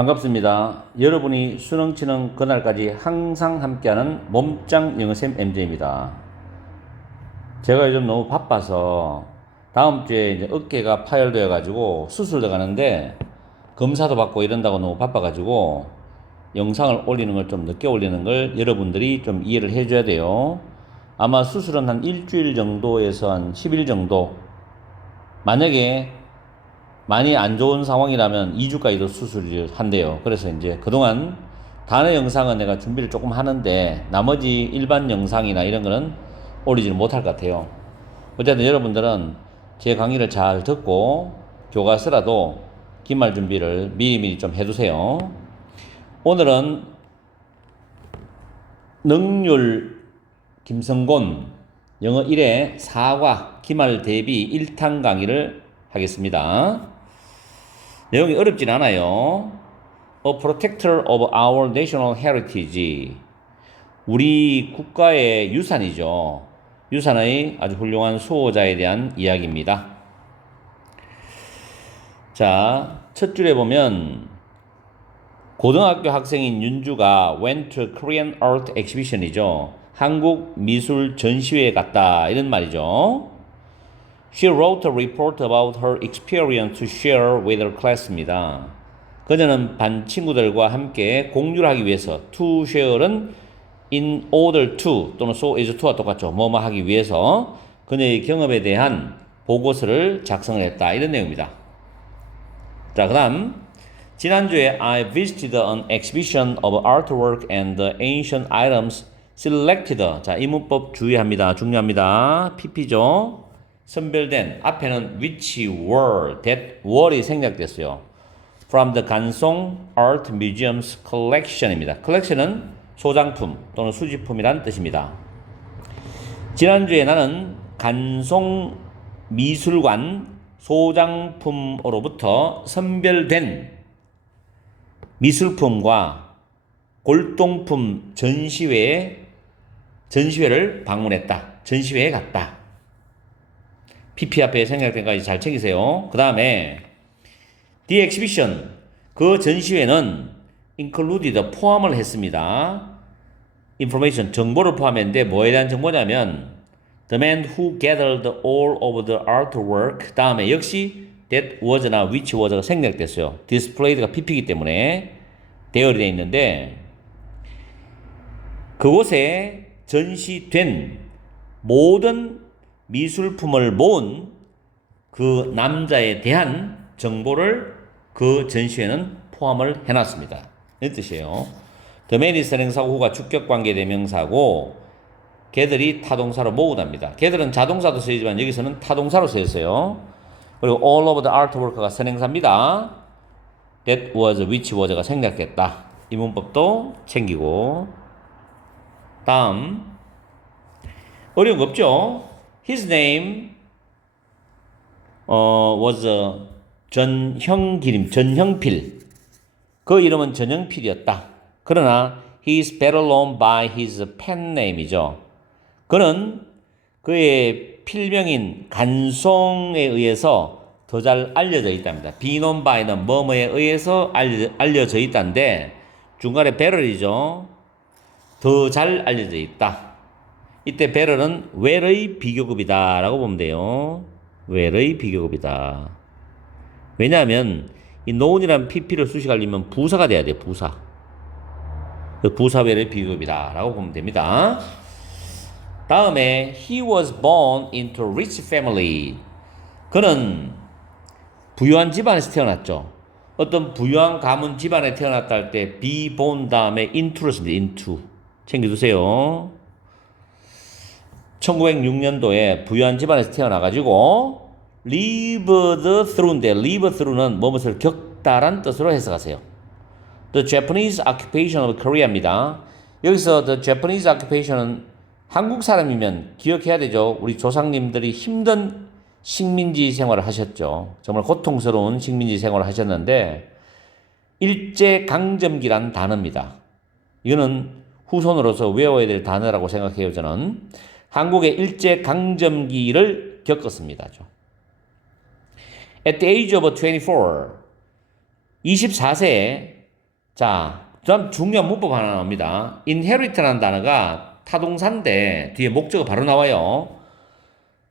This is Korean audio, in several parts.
반갑습니다. 여러분이 수능 치는 그날까지 항상 함께하는 몸짱 영어쌤 MJ입니다. 제가 요즘 너무 바빠서 다음 주에 이제 어깨가 파열되어 가지고 수술 들어가는데 검사도 받고 이런다고 너무 바빠가지고 영상을 올리는 걸 좀 늦게 올리는 걸 여러분들이 좀 이해를 해줘야 돼요. 아마 수술은 한 일주일 정도에서 한 10일 정도, 만약에 많이 안 좋은 상황이라면 2주까지도 수술을 한대요. 그래서 이제 그동안 단어 영상은 내가 준비를 조금 하는데 나머지 일반 영상이나 이런 거는 올리지를 못할 것 같아요. 어쨌든 여러분들은 제 강의를 잘 듣고 교과서라도 기말 준비를 미리미리 좀 해두세요. 오늘은 능률 김성곤 영어 1회 4과 기말 대비 1탄 강의를 하겠습니다. 내용이 어렵진 않아요. A protector of our national heritage. 우리 국가의 유산이죠. 유산의 아주 훌륭한 수호자에 대한 이야기입니다. 자, 첫 줄에 보면 고등학교 학생인 윤주가 went to Korean Art Exhibition이죠. 한국 미술 전시회에 갔다 이런 말이죠. She wrote a report about her experience to share with her class입니다. 그녀는 반 친구들과 함께 공유를 하기 위해서 to share은 in order to 또는 so as to와 똑같죠. 뭐뭐 하기 위해서 그녀의 경험에 대한 보고서를 작성을 했다 이런 내용입니다. 자, 그 다음 지난주에 I visited an exhibition of artwork and the ancient items selected. 자, 이 문법 주의합니다. 중요합니다. PP죠. 선별된 앞에는 which were, that were이 생략됐어요. From the 간송 Art Museum's collection입니다. collection은 소장품 또는 수집품이란 뜻입니다. 지난주에 나는 간송 미술관 소장품으로부터 선별된 미술품과 골동품 전시회를 방문했다. 전시회에 갔다. PP 앞에 생략된 까지 잘 챙기세요. 그 다음에 The exhibition, 그 전시회는 included, 포함을 했습니다. information, 정보를 포함했는데 뭐에 대한 정보냐면 the man who gathered all of the artwork, 다음에 역시 that was나 which was가 생략됐어요. displayed가 PP이기 때문에 대열이 되어 있는데 그곳에 전시된 모든 미술품을 모은 그 남자에 대한 정보를 그 전시회는 포함을 해놨습니다. 이 뜻이에요. The man이 선행사고 후가 주격관계 대명사고 걔들이 타동사로 모으답니다. 걔들은 자동사도 쓰이지만 여기서는 타동사로 쓰였어요. 그리고 all of the artwork가 선행사입니다. That was, which was가 생략됐다. 이 문법도 챙기고 다음 어려운 거 없죠? His name was 전형필. 그 이름은 전형필이었다. 그러나 he is better known by his pen name이죠. 그는 그의 필명인 간송에 의해서 더 잘 알려져 있답니다. be known by는 뭐뭐에 의해서 알려져 있다는데 중간에 better이죠. 더 잘 알려져 있다. 이때 better는 where의 비교급이다 라고 보면 돼요. where의 비교급이다. 왜냐하면 이 known이라는 PP를 수식하려면 부사가 돼야 돼요. 부사. 부사 where의 비교급이다 라고 보면 됩니다. 다음에 he was born into a rich family. 그는 부유한 집안에서 태어났죠. 어떤 부유한 가문 집안에 태어났다 할 때 be born 다음에 into를 씁니다. into. 챙겨두세요. 1906년도에 부유한 집안에서 태어나가지고 lived through인데 live through는 무엇을 겪다란 뜻으로 해석하세요. The Japanese occupation of Korea입니다. 여기서 the Japanese occupation은 한국 사람이면 기억해야 되죠. 우리 조상님들이 힘든 식민지 생활을 하셨죠. 정말 고통스러운 식민지 생활을 하셨는데 일제강점기란 단어입니다. 이거는 후손으로서 외워야 될 단어라고 생각해요. 저는 한국의 일제강점기를 겪었습니다. At the age of 24, 24세에 자, 그다음 중요한 문법 하나 나옵니다. inherit라는 단어가 타동사인데 뒤에 목적어 바로 나와요.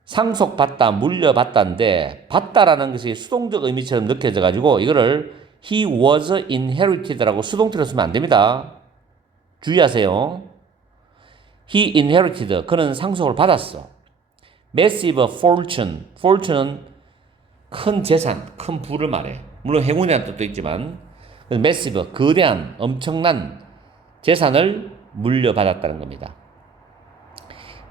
상속받다, 물려받다인데 받다라는 것이 수동적 의미처럼 느껴져 가지고 이거를 he was inherited라고 수동태로 쓰면 안 됩니다. 주의하세요. He inherited. 그는 상속을 받았어. Massive fortune. fortune은 큰 재산, 큰 부를 말해. 물론 행운이라는 뜻도 있지만 massive, 거대한, 엄청난 재산을 물려받았다는 겁니다.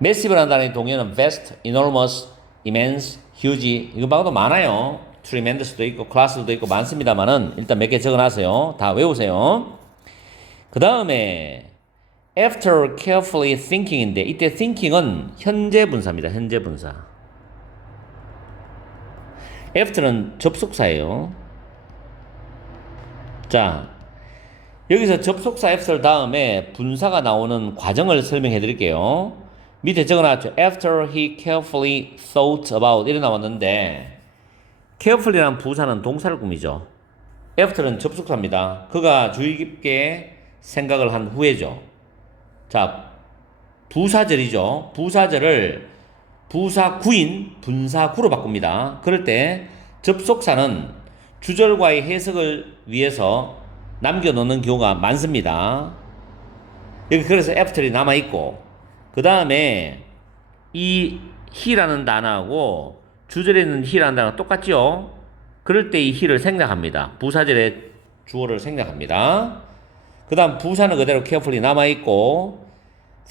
massive라는 단어의 동의어는 vast, enormous, immense, huge 이거 말고도 많아요. tremendous도 있고 class도 있고 많습니다만은 일단 몇 개 적어놨어요. 다 외우세요. 그 다음에 after carefully thinking인데 이때 thinking은 현재 분사입니다. 현재 분사. after는 접속사예요. 자, 여기서 접속사 after 다음에 분사가 나오는 과정을 설명해 드릴게요. 밑에 적어놨죠. After he carefully thought about 이렇게 나왔는데 carefully라는 부사는 동사를 꾸미죠. after는 접속사입니다. 그가 주의 깊게 생각을 한 후에죠. 자, 부사절이죠. 부사절을 부사구인 분사구로 바꿉니다. 그럴 때 접속사는 주절과의 해석을 위해서 남겨놓는 경우가 많습니다. 여기 그래서 after이 남아있고 그 다음에 이 he라는 단어하고 주절에 있는 he라는 단어가 똑같죠? 그럴 때 이 he를 생략합니다. 부사절의 주어를 생략합니다. 그 다음 부사는 그대로 carefully 남아있고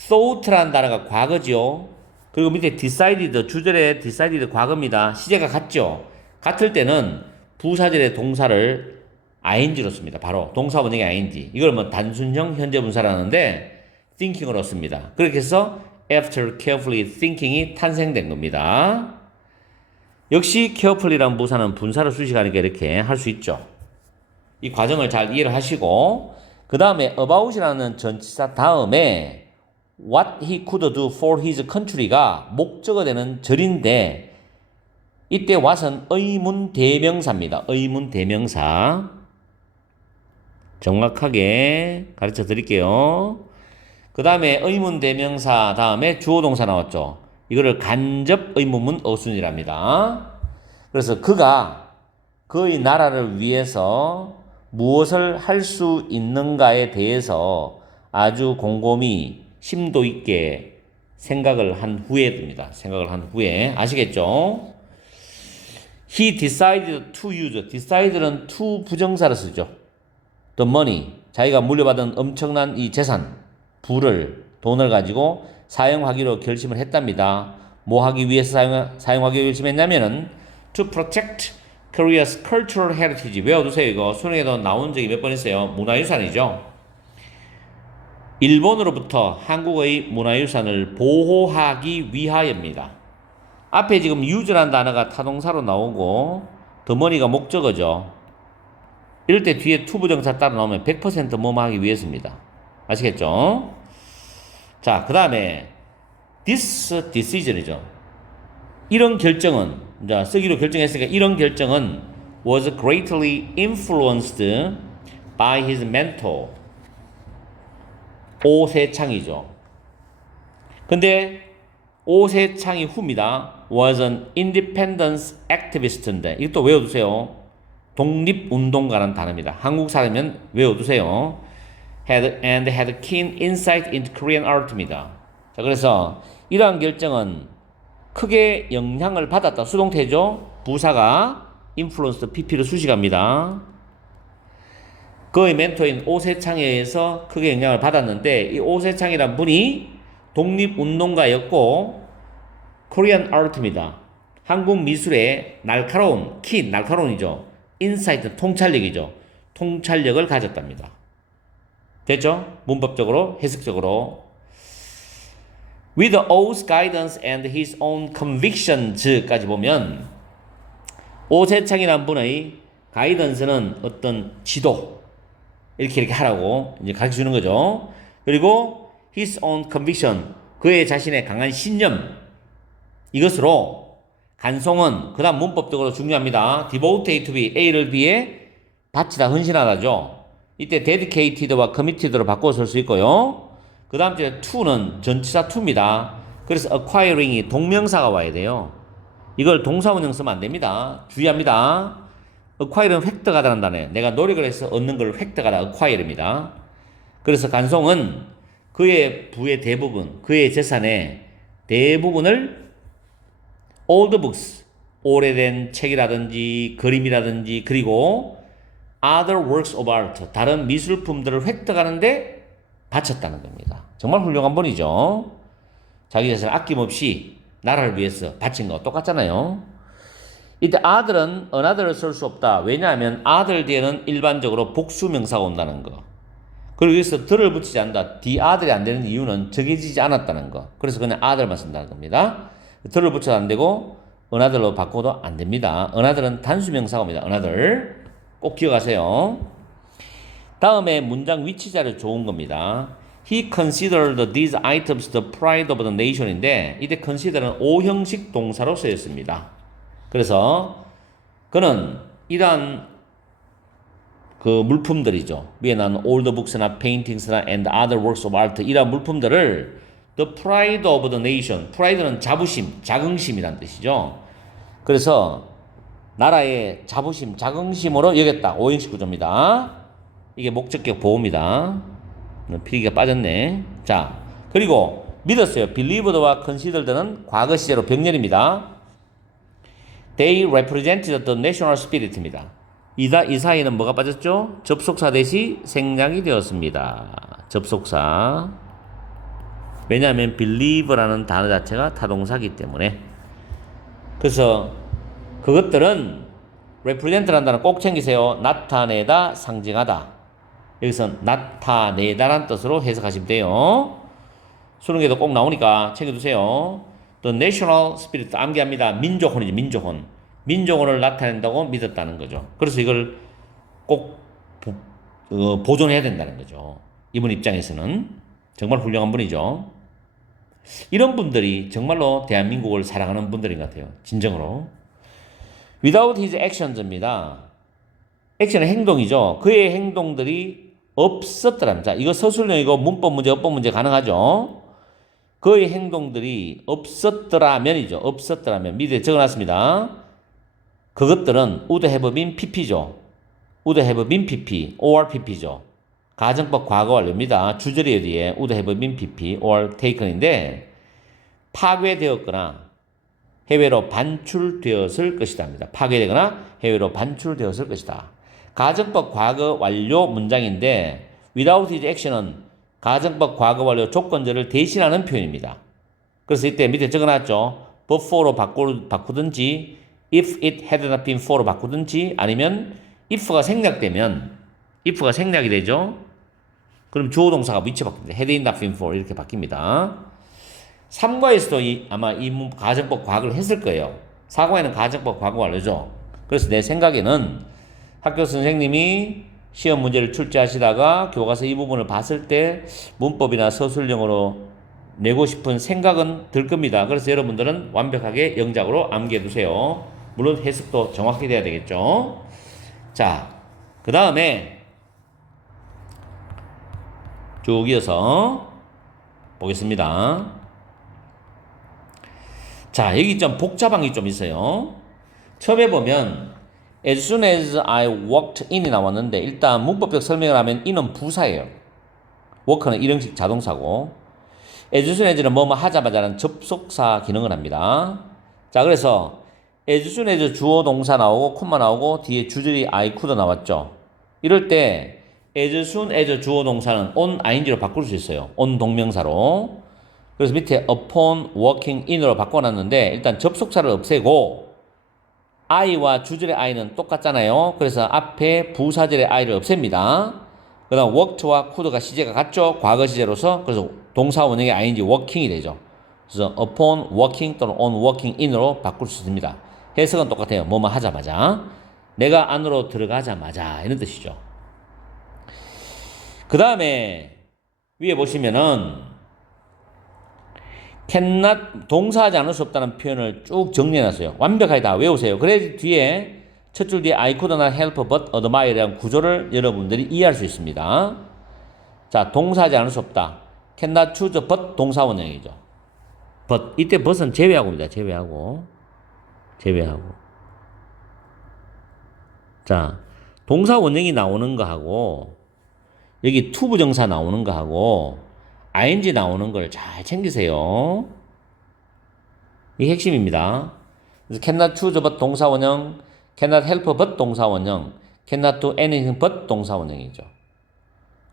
thought라는 단어가 과거죠. 그리고 밑에 decided 주절의 decided 과거입니다. 시제가 같죠? 같을 때는 부사절의 동사를 ing로 씁니다. 바로 동사 원형의 ing. 이걸 뭐 단순형 현재 분사라는데 thinking으로 씁니다. 그렇게 해서 after carefully thinking이 탄생된 겁니다. 역시 carefully라는 부사는 분사를 수식하니까 이렇게 할 수 있죠. 이 과정을 잘 이해를 하시고 그 다음에 about이라는 전치사 다음에 what he could do for his country가 목적어 되는 절인데 이때 what은 의문 대명사입니다. 의문 대명사. 정확하게 가르쳐 드릴게요. 그 다음에 의문 대명사 다음에 주어 동사 나왔죠. 이거를 간접 의문문 어순이랍니다. 그래서 그가 그의 나라를 위해서 무엇을 할 수 있는가에 대해서 아주 곰곰이 심도 있게 생각을 한 후에 됩니다. 생각을 한 후에. 아시겠죠? He decided to use. decided는 to 부정사를 쓰죠. The money. 자기가 물려받은 엄청난 이 재산, 부를, 돈을 가지고 사용하기로 결심을 했답니다. 뭐 하기 위해서 사용하기로 결심했냐면은 to protect Korea's cultural heritage. 외워두세요. 이거 수능에도 나온 적이 몇 번 있어요. 문화유산이죠. 일본으로부터 한국의 문화유산을 보호하기 위하여입니다. 앞에 지금 use라는 단어가 타동사로 나오고 the money가 목적어죠. 이럴 때 뒤에 to 부정사 따라 나오면 100% 뭐뭐 하기 위해서입니다. 아시겠죠? 자, 그 다음에 this decision이죠. 이런 결정은, 자, 쓰기로 결정했으니까 이런 결정은 was greatly influenced by his mentor. 오세창이죠. 근데 오세창이 후입니다. was an independence activist인데 이것도 외워두세요. 독립운동가라는 단어입니다. 한국 사람이면 외워두세요. and had keen insight into Korean art입니다. 자, 그래서 이러한 결정은 크게 영향을 받았다. 수동태죠. 부사가 influenced pp를 수식합니다. 그의 멘토인 오세창에 의해서 크게 영향을 받았는데 이 오세창이란 분이 독립운동가였고 Korean art입니다. 한국 미술의 날카로운, 킨, 날카로운이죠. 인사이트, 통찰력이죠. 통찰력을 가졌답니다. 됐죠? 문법적으로, 해석적으로. With O's guidance and his own convictions까지 보면 오세창이란 분의 가이던스는 어떤 지도 이렇게 하라고 이제 가르쳐 주는 거죠. 그리고 his own conviction 그의 자신의 강한 신념 이것으로 간송은 그 다음 문법적으로 중요합니다. devoted to be A를 B에 바치다 헌신하다죠. 이때 dedicated와 committed로 바꿔 쓸 수 있고요. 그 다음 주에 to는 전치사 to입니다. 그래서 acquiring이 동명사가 와야 돼요. 이걸 동사원형 쓰면 안 됩니다. 주의합니다. acquire는 획득하다는 단어예요. 내가 노력을 해서 얻는 걸 획득하다 acquire입니다. 그래서 간송은 그의 부의 대부분, 그의 재산의 대부분을 old books, 오래된 책이라든지 그림이라든지 그리고 other works of art, 다른 미술품들을 획득하는데 바쳤다는 겁니다. 정말 훌륭한 분이죠. 자기 자신을 아낌없이 나라를 위해서 바친 거 똑같잖아요. 이때 other은 another를 쓸 수 없다. 왜냐하면 other 뒤에는 일반적으로 복수명사가 온다는 거. 그리고 여기서 들을 붙이지 않는다. the other이 안 되는 이유는 정해지지 않았다는 거. 그래서 그냥 other만 쓴다는 겁니다. 들을 붙여도 안 되고 another로 바꿔도 안 됩니다. another은 단수명사가 옵니다. another. 꼭 기억하세요. 다음에 문장 위치자료 좋은 겁니다. He considered these items the pride of the nation인데 이때 consider는 오형식 동사로 쓰였습니다. 그래서 그는 이러한 그 물품들이죠. 위에 나온 old books나 paintings나 and other works of art 이러한 물품들을 the pride of the nation. pride는 자부심, 자긍심이란 뜻이죠. 그래서 나라의 자부심, 자긍심으로 여겼다. 오형식 구조입니다. 이게 목적격 보호입니다. 필기가 빠졌네. 자, 그리고 믿었어요. believed와 considered는 과거 시제로 병렬입니다. They represented the national spirit입니다. 이 사이에는 뭐가 빠졌죠? 접속사 대시 생략이 되었습니다. 접속사. 왜냐하면 believe라는 단어 자체가 타동사이기 때문에. 그래서 그것들은 represent라는 단어 꼭 챙기세요. 나타내다, 상징하다. 여기서 나타내다란 뜻으로 해석하시면 돼요. 수능에도 꼭 나오니까 챙겨두세요. The national spirit 암기합니다. 민족혼이죠. 민족혼. 민족혼을 나타낸다고 믿었다는 거죠. 그래서 이걸 꼭 보존해야 된다는 거죠. 이분 입장에서는 정말 훌륭한 분이죠. 이런 분들이 정말로 대한민국을 사랑하는 분들인 것 같아요. 진정으로. Without his actions입니다. 액션은 행동이죠. 그의 행동들이 없었더라면, 자, 이거 서술형이고 문법 문제, 어법 문제 가능하죠. 그의 행동들이 없었더라면이죠. 없었더라면 미드에 적어놨습니다. 그것들은 would have been pp죠. would have been pp, or pp죠. 가정법 과거 완료입니다. 주절이에 뒤에 would have been pp, or taken인데 파괴되었거나 해외로 반출되었을 것이다 합니다. 파괴되거나 해외로 반출되었을 것이다. 가정법 과거 완료 문장인데 without his action은 가정법 과거 완료 조건절을 대신하는 표현입니다. 그래서 이때 밑에 적어놨죠. but for로 바꾸든지 if it had not been for로 바꾸든지 아니면 if가 생략되면 if가 생략이 되죠. 그럼 주어 동사가 위치 바뀝니다. had it not been for 이렇게 바뀝니다. 3과에서도 아마 이 가정법 과거를 했을 거예요. 4과에는 가정법 과거 완료죠. 그래서 내 생각에는 학교 선생님이 시험 문제를 출제하시다가 교과서 이 부분을 봤을 때 문법이나 서술형으로 내고 싶은 생각은 들 겁니다. 그래서 여러분들은 완벽하게 영작으로 암기해 두세요. 물론 해석도 정확히 돼야 되겠죠. 자, 그 다음에 쭉 이어서 보겠습니다. 자, 여기 좀 복잡한 게 좀 있어요. 처음에 보면 as soon as I walked in이 나왔는데 일단 문법적 설명을 하면 in은 부사예요. walk는 일형식 자동사고 as soon as는 뭐뭐 하자마자는 접속사 기능을 합니다. 자, 그래서 as soon as 주어 동사 나오고 콤마 나오고 뒤에 주절이 I could 나왔죠. 이럴 때 as soon as 주어 동사는 on ing로 바꿀 수 있어요. on 동명사로. 그래서 밑에 upon walking in으로 바꿔놨는데 일단 접속사를 없애고 I와 주절의 I는 똑같잖아요. 그래서 앞에 부사절의 I를 없앱니다. 그 다음 walked와 could가 시제가 같죠. 과거 시제로서. 그래서 동사 원형의 ing walking이 되죠. 그래서 upon walking 또는 on walking in으로 바꿀 수 있습니다. 해석은 똑같아요. 뭐뭐 하자마자. 내가 안으로 들어가자마자 이런 뜻이죠. 그 다음에 위에 보시면은 cannot 동사하지 않을 수 없다는 표현을 쭉 정리해놨어요. 완벽하게 다 외우세요. 그래야 뒤에 첫 줄 뒤에 I could not help but admire이라는 구조를 여러분들이 이해할 수 있습니다. 자, 동사하지 않을 수 없다. cannot choose but 동사 원형이죠. but 이때 but은 제외하고입니다. 제외하고. 자, 동사 원형이 나오는 거하고 여기 to 부정사 나오는 거하고 ing 나오는 걸 잘 챙기세요. 이게 핵심입니다. 그래서 cannot choose but 동사 원형, cannot help but 동사 원형, cannot do anything but 동사 원형이죠.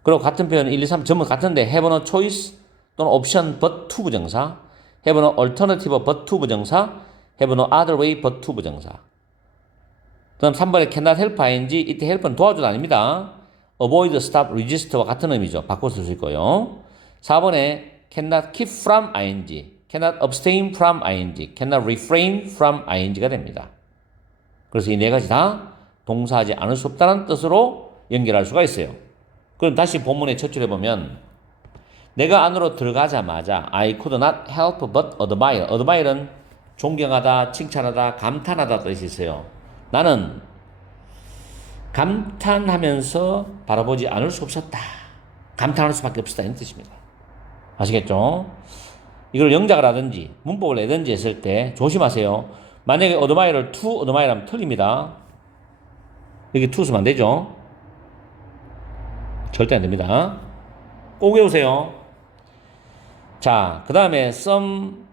그리고 같은 표현은 1, 2, 3 전부 같은데 have no choice 또는 option but to 부정사, have no alternative but to 부정사, have no other way but to 부정사. 그다음 3번에 cannot help ing, 이때 help는 도와주다 아닙니다. avoid, stop, resist와 같은 의미죠. 바꿔 쓸 수 있고요. 4번에 cannot keep from ing, cannot abstain from ing, cannot refrain from ing가 됩니다. 그래서 이 네 가지 다 동사하지 않을 수 없다는 뜻으로 연결할 수가 있어요. 그럼 다시 본문의 첫 줄에 보면 내가 안으로 들어가자마자 I could not help but admire. admire는 존경하다, 칭찬하다, 감탄하다 뜻이 있어요. 나는 감탄하면서 바라보지 않을 수 없었다. 감탄할 수밖에 없었다. 이런 뜻입니다. 아시겠죠? 이걸 영작을 하든지 문법을 내든지 했을 때 조심하세요. 만약에 admire를 to admire 하면 틀립니다. 여기 to 쓰면 안 되죠? 절대 안 됩니다. 꼭 외우세요. 자, 그 다음에 some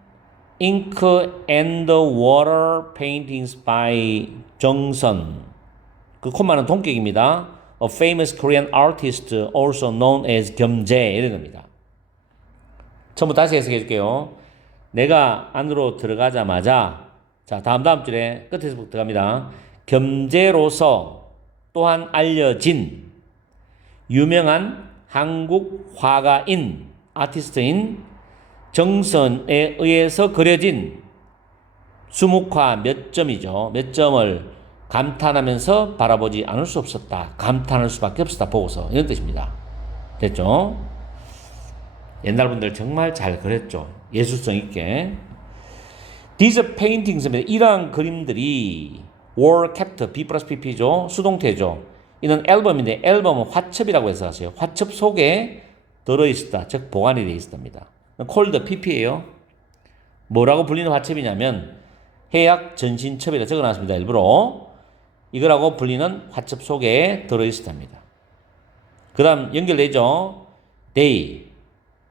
ink and water paintings by 정선. 그 콤마는 동격입니다. A famous Korean artist also known as 겸재 이런 겁니다. 처음부터 다시 해석해 줄게요. 내가 안으로 들어가자마자 자, 다음 줄에 끝에서부터 들어갑니다. 겸재로서 또한 알려진 유명한 한국 화가인 아티스트인 정선에 의해서 그려진 수묵화 몇 점이죠. 몇 점을 감탄하면서 바라보지 않을 수 없었다. 감탄할 수밖에 없었다. 보고서 이런 뜻입니다. 됐죠? 옛날 분들 정말 잘 그렸죠. 예술성 있게. These paintings입니다. 이러한 그림들이 were kept, B 플러스 PP죠. 수동태죠. 이는 앨범인데 앨범은 화첩이라고 해서 하세요. 화첩 속에 들어있었다. 즉 보관이 되어 있었답니다. 콜드 PP예요. 뭐라고 불리는 화첩이냐면 해약 전신첩이라 적어놨습니다. 일부러. 이거라고 불리는 화첩 속에 들어있었답니다. 그 다음 연결되죠. They.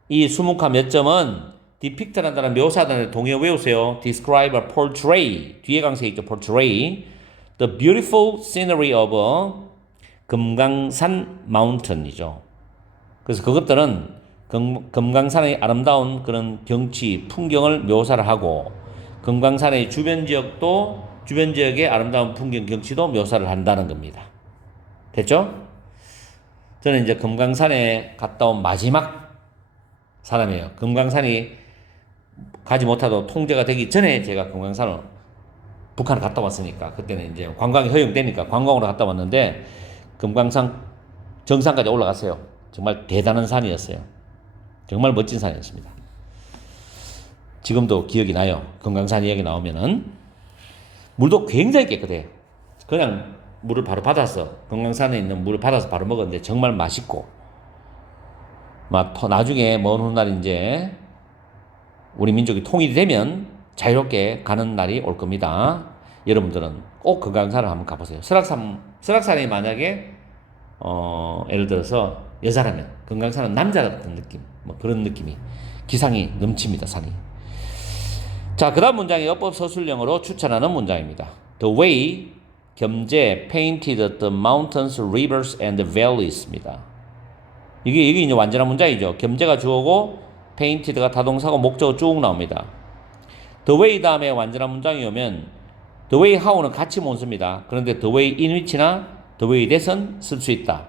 이 수묵화 몇 점은 depict란다는 묘사단의 동의어 외우세요. describe or portray. 뒤에 강세 있죠. portray. The beautiful scenery of 금강산 마운틴이죠. 그래서 그것들은 금강산의 아름다운 그런 경치, 풍경을 묘사를 하고 금강산의 주변 지역의 아름다운 풍경, 경치도 묘사를 한다는 겁니다. 됐죠? 저는 이제 금강산에 갔다 온 마지막 사람이에요. 금강산이 가지 못하도 통제가 되기 전에 제가 금강산을 북한을 갔다 왔으니까 그때는 이제 관광이 허용되니까 관광으로 갔다 왔는데 금강산 정상까지 올라갔어요. 정말 대단한 산이었어요. 정말 멋진 산이었습니다. 지금도 기억이 나요. 금강산 이야기 나오면은 물도 굉장히 깨끗해요. 그냥 물을 바로 받아서 금강산에 있는 물을 받아서 바로 먹었는데 정말 맛있고 나중에 먼 훗날 이제 우리 민족이 통일이 되면 자유롭게 가는 날이 올 겁니다. 여러분들은 꼭 금강산을 한번 가보세요. 설악산이 만약에 예를 들어서 여자라면 금강산은 남자 같은 느낌, 뭐 그런 느낌이 기상이 넘칩니다. 산이. 자, 그 다음 문장이 어법 서술형으로 추천하는 문장입니다. The way 겸재 painted the mountains, rivers and valleys입니다. 이게 이제 완전한 문장이죠. 겸재가 주어고 painted가 타동사고 목적어 쭉 나옵니다. The way 다음에 완전한 문장이 오면 the way how는 같이 못 씁니다. 그런데 the way in which나 the way that은 쓸 수 있다.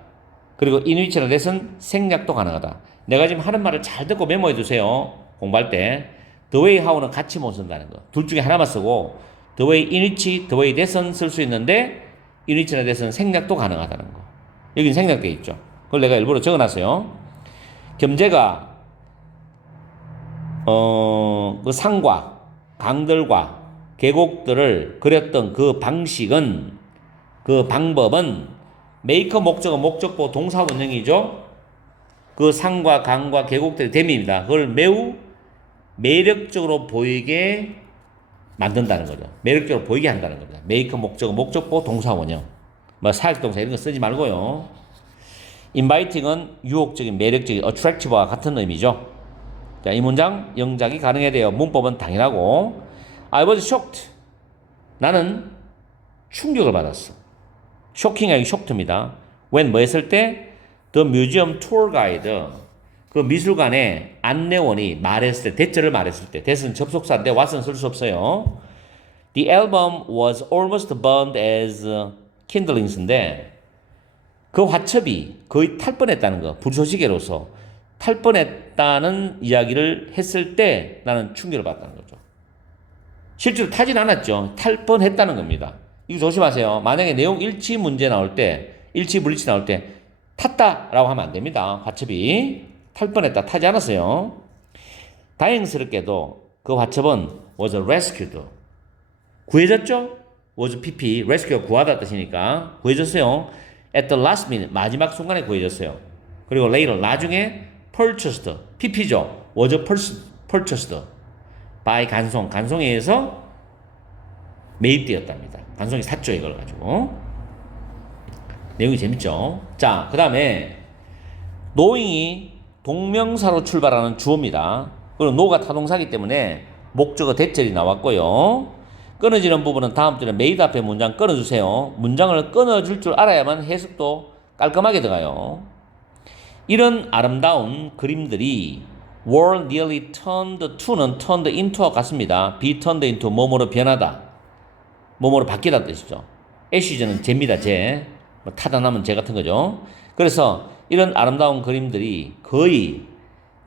그리고 in which나 that은 생략도 가능하다. 내가 지금 하는 말을 잘 듣고 메모해 두세요. 공부할 때. The way how는 같이 못 쓴다는 거. 둘 중에 하나만 쓰고 the way in which, the way that은 쓸 수 있는데 in which나 that은 생략도 가능하다는 거. 여긴 생략되어 있죠. 그걸 내가 일부러 적어놨어요. 겸재가 그 산과 강들과 계곡들을 그렸던 그 방식은 그 방법은 메이커 목적어 목적보 동사 원형이죠. 그 상과 강과 계곡들의 대미입니다. 그걸 매우 매력적으로 보이게 만든다는 거죠. 매력적으로 보이게 한다는 겁니다. 메이커 목적어 목적보 동사 원형. 뭐 사역동사 이런 거 쓰지 말고요. inviting은 유혹적인, 매력적인, attractive와 같은 의미죠. 자, 이 문장 영작이 가능해야 돼요. 문법은 당연하고. I was shocked. 나는 충격을 받았어. 쇼킹하기 쇼크입니다. when 뭐 했을 때 the museum tour guide 그 미술관의 안내원이 말했을 때 대절을 말했을 때 that은 접속사인데 what은 쓸 수 없어요. The album was almost burned as kindlings인데 그 화첩이 거의 탈 뻔했다는 거 불쏘시개로서 탈 뻔했다는 이야기를 했을 때 나는 충격을 받았다는 거죠. 실제로 타진 않았죠. 탈 뻔했다는 겁니다. 이거 조심하세요. 만약에 내용 일치 문제 나올 때, 일치 불일치 나올 때 탔다라고 하면 안 됩니다. 화첩이 탈 뻔했다, 타지 않았어요. 다행스럽게도 그 화첩은 was rescued. 구해졌죠? was pp, rescue 구하다 뜻이니까 구해졌어요. at the last minute, 마지막 순간에 구해졌어요. 그리고 later, 나중에 purchased, pp죠. was purchased by 간송에 의해서 매입되었답니다. 간송이 샀죠, 이걸 가지고. 내용이 재밌죠? 자, 그 다음에 knowing이 동명사로 출발하는 주어입니다. 그리고 know가 타동사이기 때문에 목적어 대절이 나왔고요. 끊어지는 부분은 다음 줄에 made 앞에 문장 끊어주세요. 문장을 끊어줄 줄 알아야만 해석도 깔끔하게 들어가요. 이런 아름다운 그림들이 were nearly turned to는 turned into와 같습니다. be turned into 뭐뭐로 변하다. 뭐뭐로 바뀌다 뜻이죠. ashes 재입니다. 재. 뭐 타다 남은 재 같은 거죠. 그래서 이런 아름다운 그림들이 거의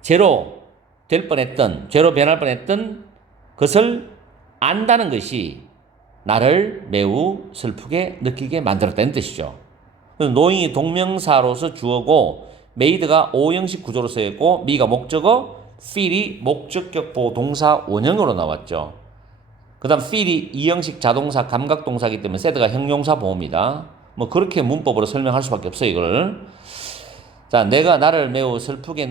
재로 될 뻔했던, 재로 변할 뻔했던 것을 안다는 것이 나를 매우 슬프게 느끼게 만들었다는 뜻이죠. knowing이 동명사로서 주어고 made가 오형식 구조로 쓰였고 me가 목적어, feel이 목적격 보호 동사 원형으로 나왔죠. 그 다음 feel이 이형식 자동사 감각동사이기 때문에 sad가 형용사 보호입니다. 뭐 그렇게 문법으로 설명할 수밖에 없어요, 이걸. 자, 내가 나를 매우 슬프게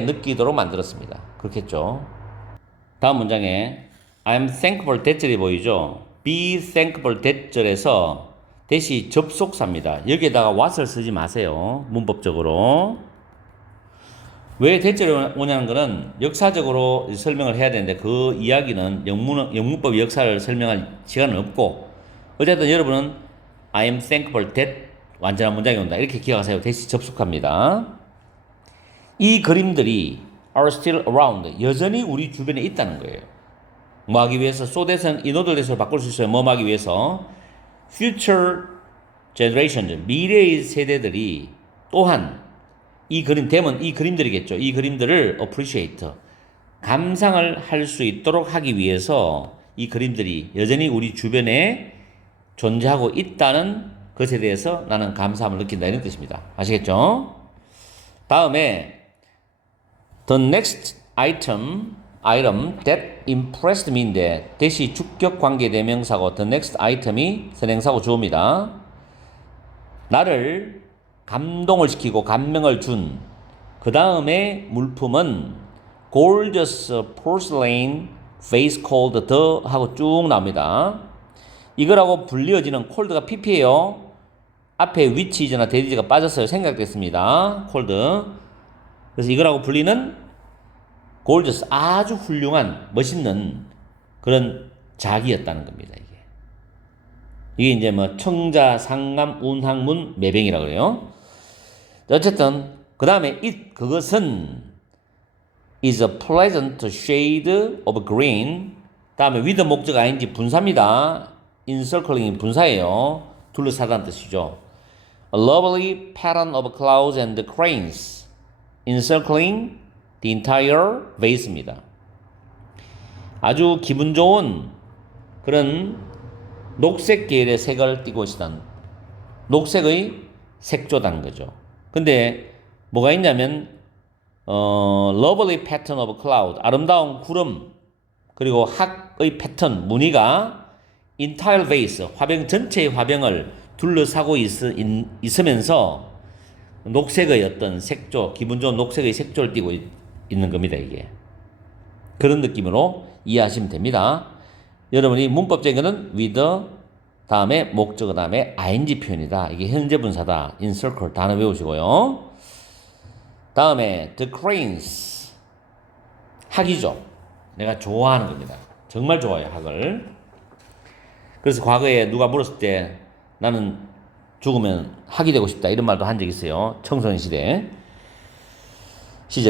느끼도록 만들었습니다. 그렇겠죠. 다음 문장에 I'm thankful 대절이 보이죠. be thankful 대절에서 대시 접속사입니다. 여기에다가 what을 쓰지 마세요. 문법적으로. 왜 대절이 오냐는 것은 역사적으로 설명을 해야 되는데 그 이야기는 영문법 역사를 설명할 시간은 없고 어쨌든 여러분은 I am thankful that 완전한 문장이 온다. 이렇게 기억하세요. 대시 접속합니다. 이 그림들이 are still around. 여전히 우리 주변에 있다는 거예요. 뭐 하기 위해서? so that은 in order that으로 바꿀 수 있어요. 뭐 하기 위해서? future generations. 미래의 세대들이 또한 이 그림, 대면 이 그림들이겠죠. 이 그림들을 appreciate. 감상을 할 수 있도록 하기 위해서 이 그림들이 여전히 우리 주변에 존재하고 있다는 것에 대해서 나는 감사함을 느낀다. 이런 뜻입니다. 아시겠죠? 다음에 the next item that impressed me인데 대시 주격 관계 대명사고 the next item이 선행사고 주어입니다. 나를 감동을 시키고 감명을 준 그 다음에 물품은 gorgeous porcelain vase called the 하고 쭉 나옵니다. 이거라고 불리어지는 cold가 pp예요. 앞에 which is나 that is가 빠졌어요. 생략됐습니다. cold. 그래서 이거라고 불리는 gorgeous 아주 훌륭한 멋있는 그런 작이었다는 겁니다. 이게 이제 뭐 청자, 상감, 운항문, 매병이라고 그래요. 어쨌든 그 다음에 그것은 is a pleasant shade of green. 다음에 with 목적 ing 분사입니다. encircling 분사예요. 둘러싸다는 뜻이죠. A lovely pattern of clouds and cranes encircling the entire vase입니다. 아주 기분 좋은 그런 녹색 계열의 색을 띠고 있다는 녹색의 색조다는 거죠. 근데 뭐가 있냐면 lovely pattern of cloud 아름다운 구름 그리고 학의 패턴 무늬가 entire vase, 화병 전체의 화병을 둘러싸고 있으면서 녹색의 어떤 색조, 기분 좋은 녹색의 색조를 띠고 있는 겁니다, 이게. 그런 느낌으로 이해하시면 됩니다. 여러분이 문법적인 거는 with 다음에 목적어 다음에 ing 표현이다. 이게 현재 분사다. encircle 단어 외우시고요. 다음에 the cranes 학이죠. 내가 좋아하는 겁니다. 정말 좋아해요, 학을. 그래서 과거에 누가 물었을 때 나는 죽으면 학이 되고 싶다 이런 말도 한 적 있어요. 청소년 시절에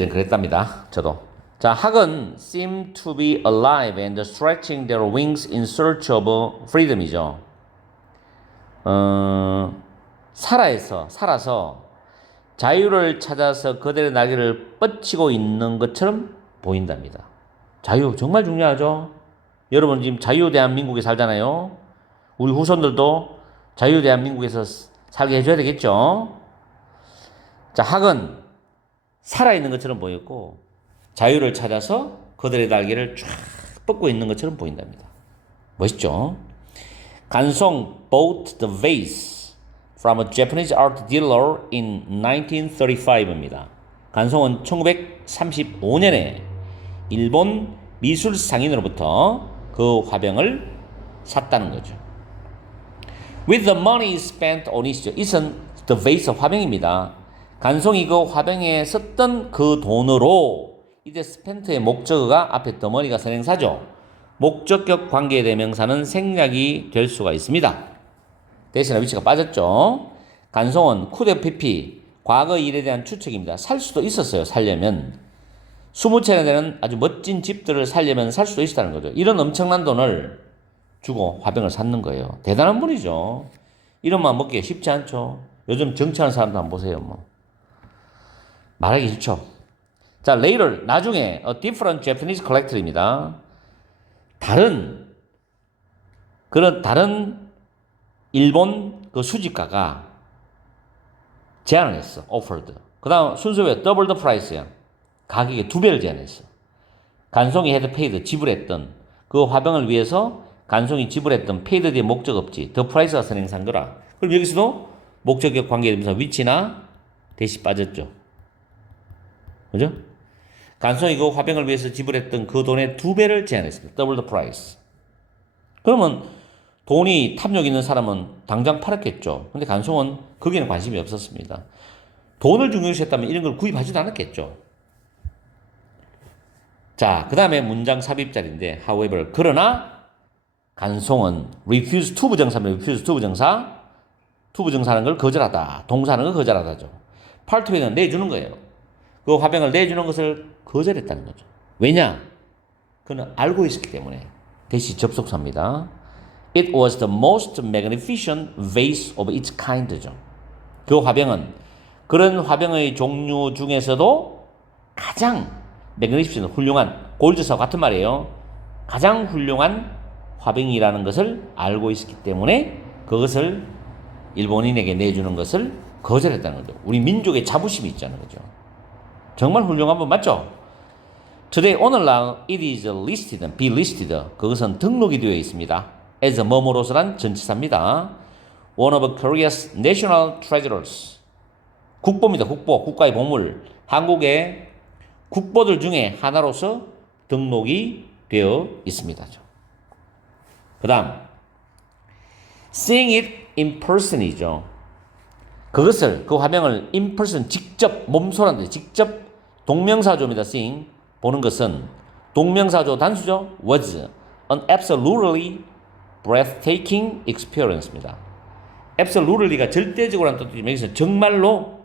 그랬답니다. 저도. 자, 학은 seem to be alive and stretching their wings in search of freedom이죠. 살아서 자유를 찾아서 그들의 날개를 뻗치고 있는 것처럼 보인답니다. 자유 정말 중요하죠. 여러분 지금 자유 대한민국에 살잖아요. 우리 후손들도 자유 대한민국에서 살게 해줘야 되겠죠. 자, 학은 살아있는 것처럼 보였고 자유를 찾아서 그들의 날개를 쫙 뻗고 있는 것처럼 보인답니다. 멋있죠? 간송 bought the vase from a Japanese art dealer in 1935입니다. 간송은 1935년에 일본 미술 상인으로부터 그 화병을 샀다는 거죠. With the money spent on it, 이것은 the vase 화병입니다. 간송이 그 화병에 썼던 그 돈으로 이제 spent의 목적어가 앞에 the money가 선행사죠. 목적격 관계 대명사는 생략이 될 수가 있습니다. 대신에 위치가 빠졌죠. 간송은 could pp 과거 일에 대한 추측입니다. 살 수도 있었어요. 살려면 20채나 되는 아주 멋진 집들을 살려면 살 수도 있었다는 거죠. 이런 엄청난 돈을 주고 화병을 샀는 거예요. 대단한 분이죠. 이런 맘 먹기가 쉽지 않죠. 요즘 정치하는 사람도 한번 보세요. 뭐 말하기 싫죠. 자, later 나중에 a different Japanese collector입니다. 다른 일본 그 수집가가 제안을 했어. offered. 그 다음 순서에 double the price야. 가격의 2배를 제안했어. 간송이 had paid 지불했던 그 화병을 위해서 간송이 지불했던 paid 뒤에 목적 없지. the price가 선행사인 거라. 그럼 여기서도 목적격 관계되면서 위치나 대시 빠졌죠. 그죠? 간송이 그 화병을 위해서 지불했던 그 돈의 2배를 제안했습니다. double the price. 그러면 돈이 탐욕 있는 사람은 당장 팔았겠죠. 근데 간송은 거기에는 관심이 없었습니다. 돈을 중요시했다면 이런 걸 구입하지도 않았겠죠. 자, 그 다음에 문장 삽입자리인데 however 그러나 간송은 refuse to 부정사입니다. refuse to 부정사 to 부정사는 걸 거절하다. 동사는 걸 거절하다죠. part B는 내주는 거예요. 그 화병을 내주는 것을 거절했다는 거죠. 왜냐? 그는 알고 있었기 때문에. 대시 접속사입니다. It was the most magnificent vase of its kind죠. 그 화병은 그런 화병의 종류 중에서도 가장 magnificent, 훌륭한, 골드사와 같은 말이에요. 가장 훌륭한 화병이라는 것을 알고 있었기 때문에 그것을 일본인에게 내주는 것을 거절했다는 거죠. 우리 민족의 자부심이 있잖아요. 그죠? 정말 훌륭한 분 맞죠? Today, 오늘날 it is listed, be listed. 그것은 등록이 되어 있습니다. as 뭐뭐로서란 전치사입니다. One of Korea's national treasures. 국보입니다. 국보, 국가의 보물. 한국의 국보들 중에 하나로서 등록이 되어 있습니다. 그 다음 seeing it in person이죠. 그것을, 그 화병을 in person, 직접, 몸소란데 직접 동명사조입니다. seeing, 보는 것은 동명사조 단수죠. was an absolutely breathtaking experience입니다. absolutely가 절대적으로라는 뜻이지만 여기서 정말로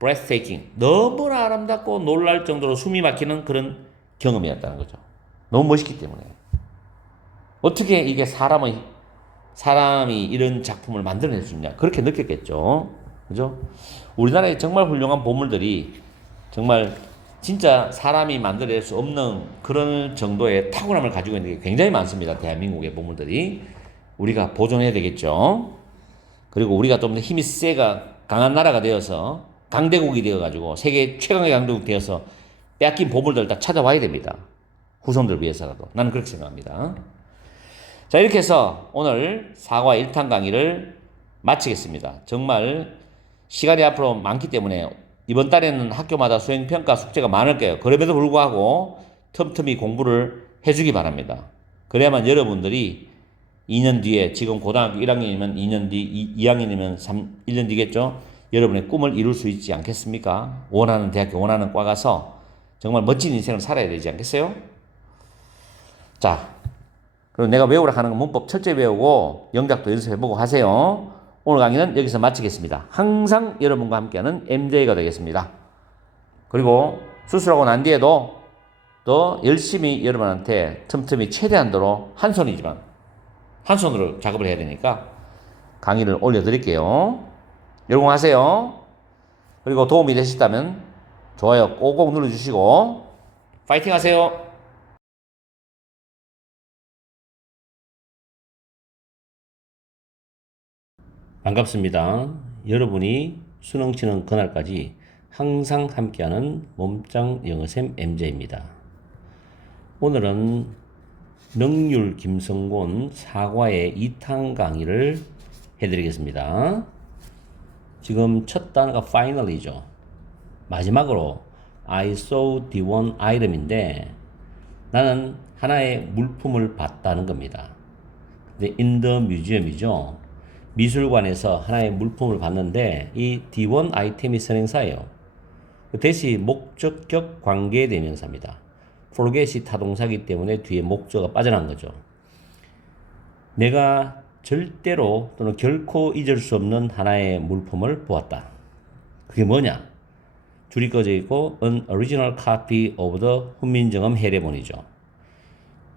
breathtaking, 너무나 아름답고 놀랄 정도로 숨이 막히는 그런 경험이었다는 거죠. 너무 멋있기 때문에. 어떻게 이게 사람이 이런 작품을 만들어낼 수 있냐, 그렇게 느꼈겠죠. 그죠? 우리나라에 정말 훌륭한 보물들이 정말 진짜 사람이 만들어낼 수 없는 그런 정도의 탁월함을 가지고 있는 게 굉장히 많습니다. 대한민국의 보물들이. 우리가 보존해야 되겠죠. 그리고 우리가 좀 더 힘이 강한 나라가 되어서 강대국이 되어가지고 세계 최강의 강대국 되어서 빼앗긴 보물들 다 찾아와야 됩니다. 후손들 위해서라도. 나는 그렇게 생각합니다. 자, 이렇게 해서 오늘 사과 1탄 강의를 마치겠습니다. 정말 시간이 앞으로 많기 때문에 이번 달에는 학교마다 수행평가 숙제가 많을 거예요. 그럼에도 불구하고 틈틈이 공부를 해주기 바랍니다. 그래야만 여러분들이 2년 뒤에, 지금 고등학교 1학년이면 2년 뒤, 2학년이면 1년 뒤겠죠? 여러분의 꿈을 이룰 수 있지 않겠습니까? 원하는 대학교, 원하는 과 가서 정말 멋진 인생을 살아야 되지 않겠어요? 자, 그리고 내가 외우라 하는 건 문법 철저히 외우고 영작도 연습해보고 하세요. 오늘 강의는 여기서 마치겠습니다. 항상 여러분과 함께하는 MJ가 되겠습니다. 그리고 수술하고 난 뒤에도 더 열심히 여러분한테 틈틈이 최대한도로 한 손이지만 한 손으로 작업을 해야 되니까 강의를 올려드릴게요. 여러분 하세요. 그리고 도움이 되셨다면 좋아요 꼭꼭 눌러주시고 파이팅 하세요. 반갑습니다. 여러분이 수능 치는 그날까지 항상 함께하는 몸짱 영어쌤 MJ입니다. 오늘은 능률 김성곤 사과의 2탄 강의를 해드리겠습니다. 지금 첫 단어가 final이죠. 마지막으로 I saw the one item인데 나는 하나의 물품을 봤다는 겁니다. 근데 in the museum이죠. 미술관에서 하나의 물품을 봤는데 이 the1 아이템이 선행사예요. 대시 목적격 관계대명사입니다. forget이 타동사이기 때문에 뒤에 목적어가 빠져난 거죠. 내가 절대로 또는 결코 잊을 수 없는 하나의 물품을 보았다. 그게 뭐냐? 줄이 꺼져 있고 an original copy of the 훈민정음 해례본이죠.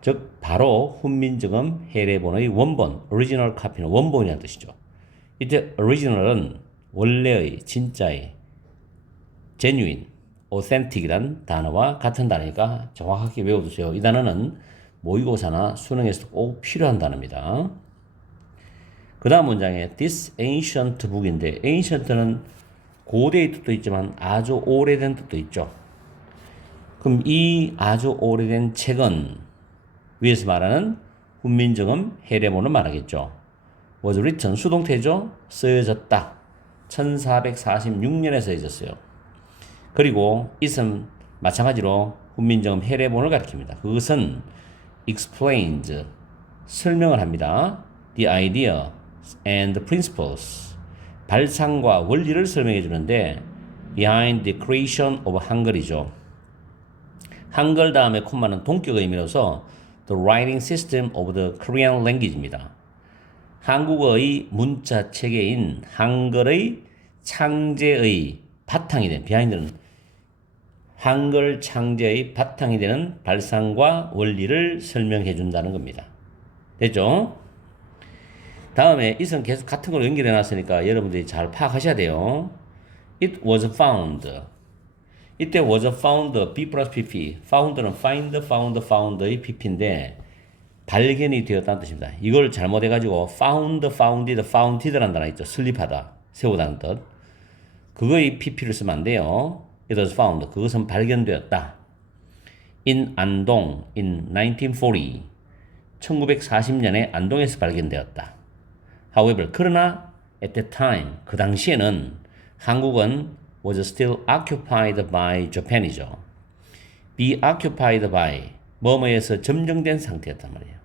즉 바로 훈민정음 해례본의 원본, original copy는 원본이라는 뜻이죠. 이때 original은 원래의, 진짜의, genuine, authentic이란 단어와 같은 단어니까 정확하게 외워두세요. 이 단어는 모의고사나 수능에서 꼭 필요한 단어입니다. 그 다음 문장에 this ancient book인데 ancient는 고대의 뜻도 있지만 아주 오래된 뜻도 있죠. 그럼 이 아주 오래된 책은 위에서 말하는 훈민정음 해례본을 말하겠죠. was written 수동태죠. 쓰여졌다. 1446년에 쓰여졌어요. 그리고 it은 마찬가지로 훈민정음 해례본을 가리킵니다. 그것은 explains 설명을 합니다. the idea and the principles 발상과 원리를 설명해 주는데 behind the creation of 한글이죠. 한글 다음에 콤마는 동격 의미로서 the writing system of the Korean language입니다. 한국어의 문자 체계인 한글의 창제의 바탕이 된 behind는 한글 창제의 바탕이 되는 발상과 원리를 설명해 준다는 겁니다. 됐죠? 다음에 it은 계속 같은 걸로 연결해 놨으니까 여러분들이 잘 파악하셔야 돼요. It was found. 이때 was found, B 플러스 PP. found는 find, found의 PP인데 발견이 되었다는 뜻입니다. 이걸 잘못해가지고 founded란 단어 있죠. 설립하다, 세우다는 뜻. 그거의 PP를 쓰면 안 돼요. It was found. 그것은 발견되었다. In 안동, in 1940. 1940년에 안동에서 발견되었다. However, 그러나 at that time, 그 당시에는 한국은 was still occupied by Japan이죠. be occupied by, 뭐뭐에서 점령된 상태였단 말이에요.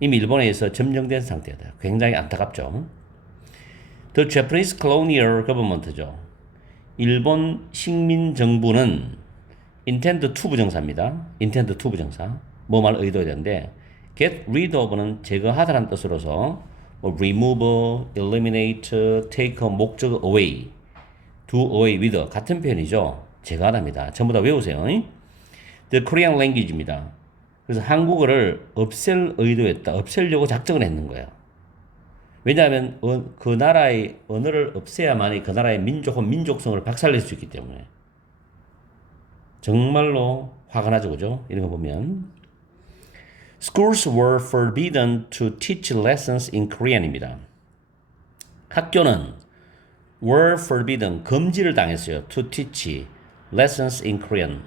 이미 일본에 의해서 점령된 상태였다. 굉장히 안타깝죠. The Japanese colonial government죠. 일본 식민정부는 intend to 부정사입니다. intend to 부정사. 뭐말 의도해야 되는데 get rid of는 제거하다라는 뜻으로서 remove, eliminate, take 목적 away, do away with 같은 표현이죠. 제거하답니다. 전부 다 외우세요. The Korean language입니다. 그래서 한국어를 없앨 의도였다. 없애려고 작정을 했는 거예요. 왜냐하면 그 나라의 언어를 없애야만이 그 나라의 민족성을 박살낼 수 있기 때문에. 정말로 화가 나죠, 그죠? 이런 거 보면. Schools were forbidden to teach lessons in Korean입니다. 학교는 were forbidden, 금지를 당했어요. to teach lessons in Korean.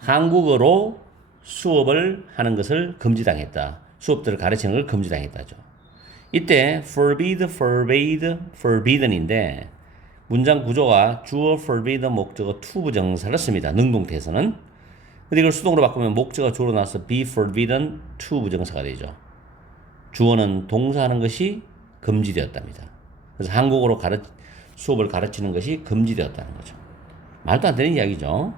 한국어로 수업을 하는 것을 금지당했다. 수업들을 가르치는 걸 금지당했다죠. 이때 forbid, forbade, forbidden인데 문장 구조가 주어 forbidden 목적어 to 부정사를 씁니다. 능동태에서는. 근데 이걸 수동으로 바꾸면 목적어가 주어로 나와서 be forbidden to 부정사가 되죠. 주어는 동사하는 것이 금지되었답니다. 그래서 한국어로 수업을 가르치는 것이 금지되었다는 거죠. 말도 안 되는 이야기죠.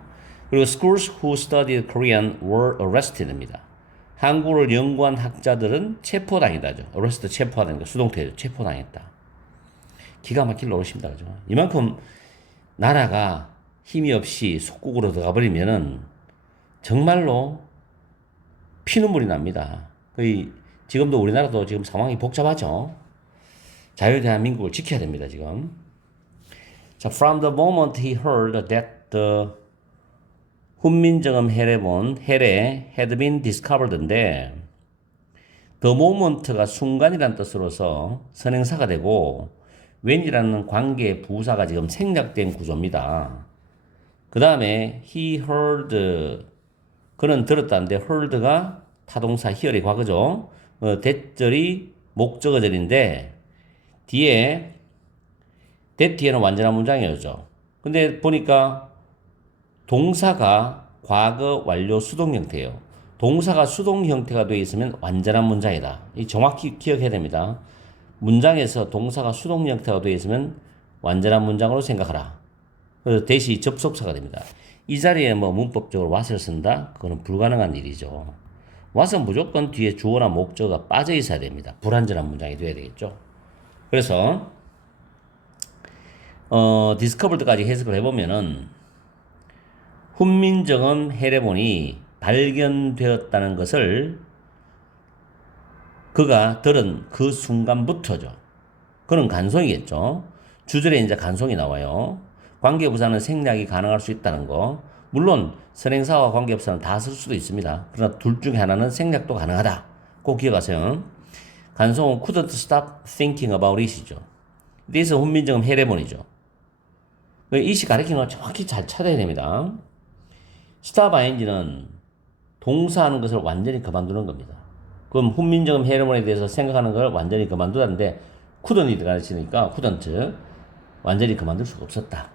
그리고 schools who studied Korean were arrested입니다. 한국어를 연구한 학자들은 체포당했다죠. arrest 체포하는 거 수동태죠. 체포당했다. 기가 막힐 노릇입니다. 그죠? 이만큼 나라가 힘이 없이 속국으로 들어가 버리면은 정말로 피눈물이 납니다. 거의 지금도 우리나라도 지금 상황이 복잡하죠. 자유대한민국을 지켜야 됩니다. 지금. 자, from the moment he heard that the 훈민정음 해례 had been discovered인데 the moment가 순간이란 뜻으로서 선행사가 되고 when이라는 관계 부사가 지금 생략된 구조입니다. 그 다음에 he heard 그는 들었다는데 heard가 타동사 hear의 과거죠. 대절이 목적어절인데 뒤에 that 뒤에는 완전한 문장이었죠. 근데 보니까 동사가 과거 완료 수동 형태예요. 동사가 수동 형태가 되어 있으면 완전한 문장이다. 이 정확히 기억해야 됩니다. 문장에서 동사가 수동 형태가 되어 있으면 완전한 문장으로 생각하라. 그래서 대시 접속사가 됩니다. 이 자리에 뭐 문법적으로 what을 쓴다? 그거는 불가능한 일이죠. what은 무조건 뒤에 주어나 목적어가 빠져 있어야 됩니다. 불완전한 문장이 되어야 되겠죠. 그래서 discovered까지 해석을 해보면은 훈민정음 해례본이 발견되었다는 것을 그가 들은 그 순간부터죠. 그는 간송이겠죠. 주절에 이제 간송이 나와요. 관계부사는 생략이 가능할 수 있다는 거. 물론 선행사와 관계부사는 다 쓸 수도 있습니다. 그러나 둘 중에 하나는 생략도 가능하다. 꼭 기억하세요. 간송은 couldn't stop thinking about it이죠. this 훈민정음 해례본이죠. it이 가리키는 걸 정확히 잘 찾아야 됩니다. stop ing는 동사하는 것을 완전히 그만두는 겁니다. 그럼 훈민정음 해례본에 대해서 생각하는 걸 완전히 그만두다는데 couldn't이 가르치니까 couldn't 완전히 그만둘 수가 없었다.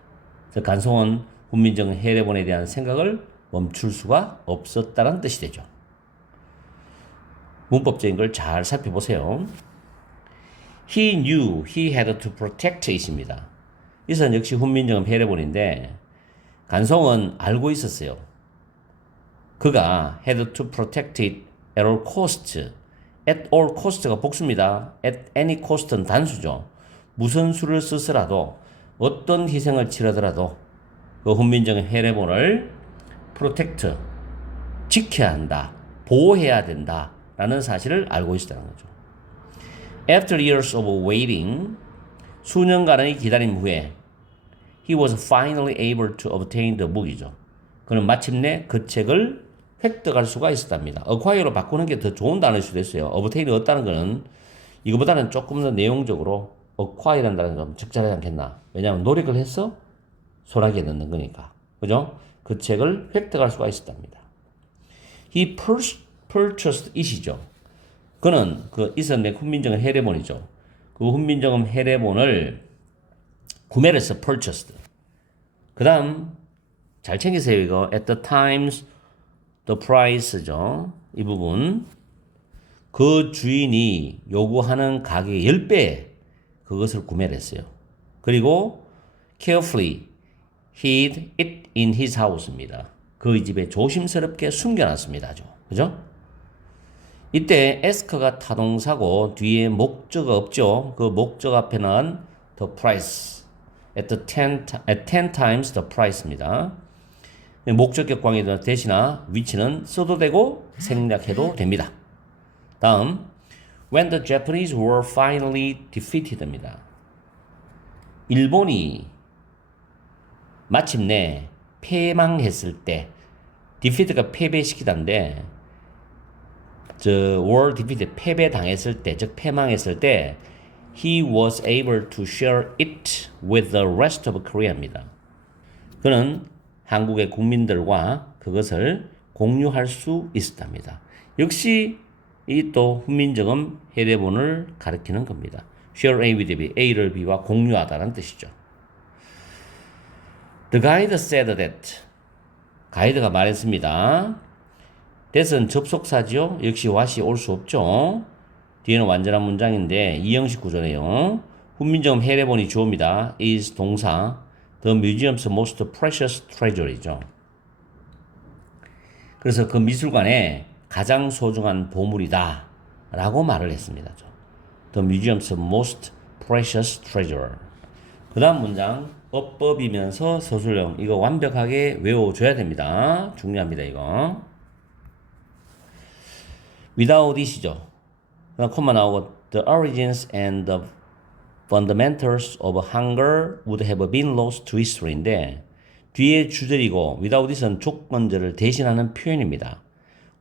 그래서 간송은 훈민정음 해례본에 대한 생각을 멈출 수가 없었다는 뜻이 되죠. 문법적인 걸 잘 살펴보세요. He knew he had to protect it입니다. 이것은 역시 훈민정음 해례본인데 간송은 알고 있었어요. 그가 had to protect it at all costs. at all cost가 복수입니다. at any cost는 단수죠. 무슨 수를 쓰더라도 어떤 희생을 치르더라도 그 훈민정음 해례본을 protect 지켜야 한다. 보호해야 된다. 라는 사실을 알고 있었다는 거죠. After years of waiting, 수년간의 기다림 후에 he was finally able to obtain the book이죠. 그는 마침내 그 책을 획득할 수가 있었답니다. acquire로 바꾸는 게 더 좋은 단어일 수도 있어요. obtain이 얻다는 거는 이거보다는 조금 더 내용적으로 acquire라는 단어가 좀 적절하지 않겠나. 왜냐하면 노력을 해서 소나기에 넣는 거니까. 그죠? 그 책을 획득할 수가 있었답니다. He purchased it이죠. 그는 그 있었네 훈민정음 해례본이죠. 그 훈민정음 해례본을 구매를 해서 purchased. 그 다음 잘 챙기세요 이거. at the times the price죠. 이 부분. 그 주인이 요구하는 가격의 10배 그것을 구매를 했어요. 그리고 carefully hid it in his house입니다. 그 집에 조심스럽게 숨겨놨습니다. 그죠? 이때 ask가 타동사고 뒤에 목적어 없죠. 그 목적 앞에 나온 the price at 10 times the price입니다. 목적격 관계 대신나 위치는 써도 되고 생략해도 됩니다. 다음 when the Japanese were finally defeated입니다. 일본이 마침내 패망했을 때 defeat가 패배시키다인데 were defeated 패배당했을 때 즉 패망했을 때 he was able to share it with the rest of Korea입니다. 그는 한국의 국민들과 그것을 공유할 수 있었답니다. 역시 이 또 훈민정음 해례본을 가리키는 겁니다. share A with B, A를 B와 공유하다는 뜻이죠. The guide said that 가이드가 말했습니다. that은 접속사지요. 역시 what이 올 수 없죠. 뒤에는 완전한 문장인데 이형식 구조네요. 훈민정음 해례본이 주어입니다. is 동사. The museum's most precious treasure이죠. 그래서 그 미술관의 가장 소중한 보물이다 라고 말을 했습니다. The museum's most precious treasure. 그 다음 문장 어법이면서 서술형 이거 완벽하게 외워줘야 됩니다. 중요합니다. 이거 without it이죠. 그다음 콤마 나오고 the origins and the fundamentals of hunger would have been lost to history인데 뒤에 주절이고 without it은 조건절을 대신하는 표현입니다.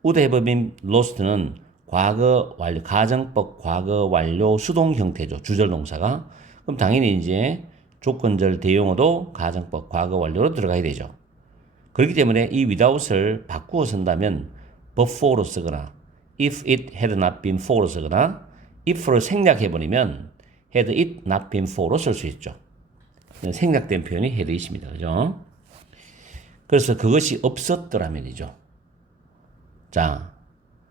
would have been lost는 과거 완료, 가정법 과거 완료 수동 형태죠. 주절 동사가. 그럼 당연히 이제 조건절 대용어도 가정법 과거 완료로 들어가야 되죠. 그렇기 때문에 이 without을 바꾸어 쓴다면 but for로 쓰거나 if it had not been for로 쓰거나 if를 생략해버리면 had it not been for로 쓸 수 있죠. 생략된 표현이 had it입니다. 그죠? 그래서 그것이 없었더라면이죠. 자,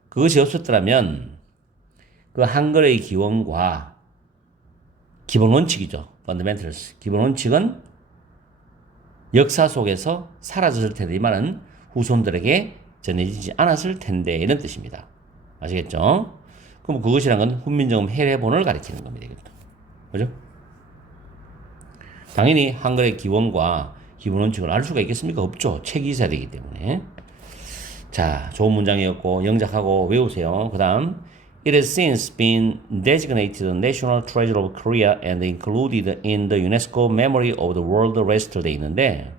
그것이 없었더라면 그 한글의 기원과 기본 원칙이죠. fundamentals. 기본 원칙은 역사 속에서 사라졌을 텐데 이 말은 후손들에게 전해지지 않았을 텐데 이런 뜻입니다. 아시겠죠? 그럼 그것이란 건 훈민정음 해례본을 가리키는 겁니다. 이것도. 그죠? 당연히 한글의 기원과 기본 원칙을 알 수가 있겠습니까? 없죠. 책이 있어야 되기 때문에. 자, 좋은 문장이었고 영작하고 외우세요. 그 다음 It has since been designated a national treasure of Korea and included in the UNESCO Memory of the World Register 돼 있는데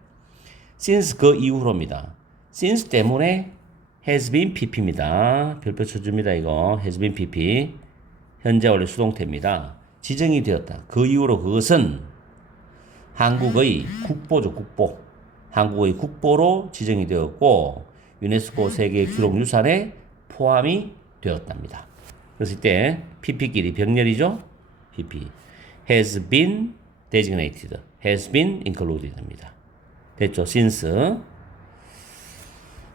since 그 이후로입니다. since 때문에 has been pp입니다. 별표 쳐줍니다. 이거 has been pp 현재 원래 수동태입니다. 지정이 되었다. 그 이후로 그것은 한국의 국보죠. 국보. 한국의 국보로 지정이 되었고 유네스코 세계 기록유산에 포함이 되었답니다. 그래서 이때 pp끼리 병렬이죠. pp has been designated, has been included입니다. 됐죠? since.